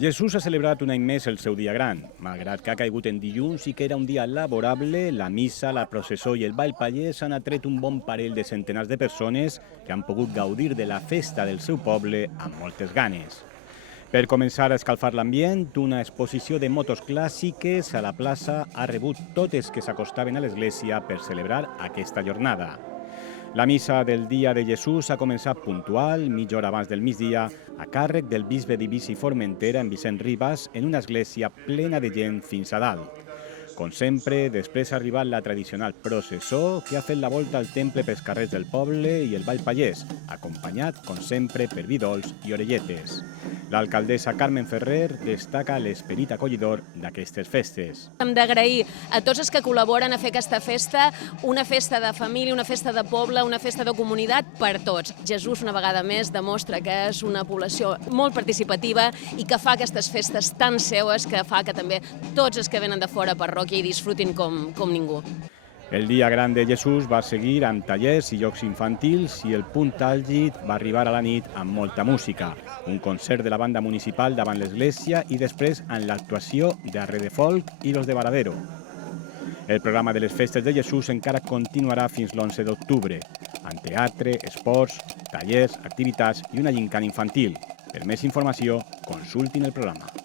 Jesús ha celebrat un any més el seu dia gran. Malgrat que ha caigut en dilluns i que era un dia laborable, la missa, la processó i el ball pallès han atret un bon parell de centenars de persones que han pogut gaudir de la festa del seu poble amb moltes ganes. Per començar a escalfar l'ambient, una exposició de motos clàssiques a la plaça ha rebut totes que s'acostaven a l'església per celebrar aquesta jornada. La missa del dia de Jesús ha començat puntual, mitja hora abans del migdia, a càrrec del bisbe d'Eivissa i Formentera, en Vicent Ribas, en una església plena de gent fins a dalt. Com sempre, després ha arribat la tradicional processó que ha fet la volta al temple pels carrers del poble i el ball pallès, acompanyat, com sempre, per vi dolç i orelletes. L'alcaldessa Carmen Ferrer destaca l'esperit acollidor d'aquestes festes. Hem d'agrair a tots els que col·laboren a fer aquesta festa, una festa de família, una festa de poble, una festa de comunitat per tots. Jesús, una vegada més, demostra que és una població molt participativa i que fa aquestes festes tan seues que fa que també tots els que venen de fora parròquia i disfrutin com ningú. El dia gran de Jesús va seguir amb tallers i jocs infantils i el punt àlgid va arribar a la nit amb molta música. Un concert de la banda municipal davant l'església i després amb l'actuació d'Arre de Folk i Los de Varadero. El programa de les festes de Jesús encara continuarà fins l'11 d'octubre, amb teatre, esports, tallers, activitats i una gincana infantil. Per més informació, consultin el programa.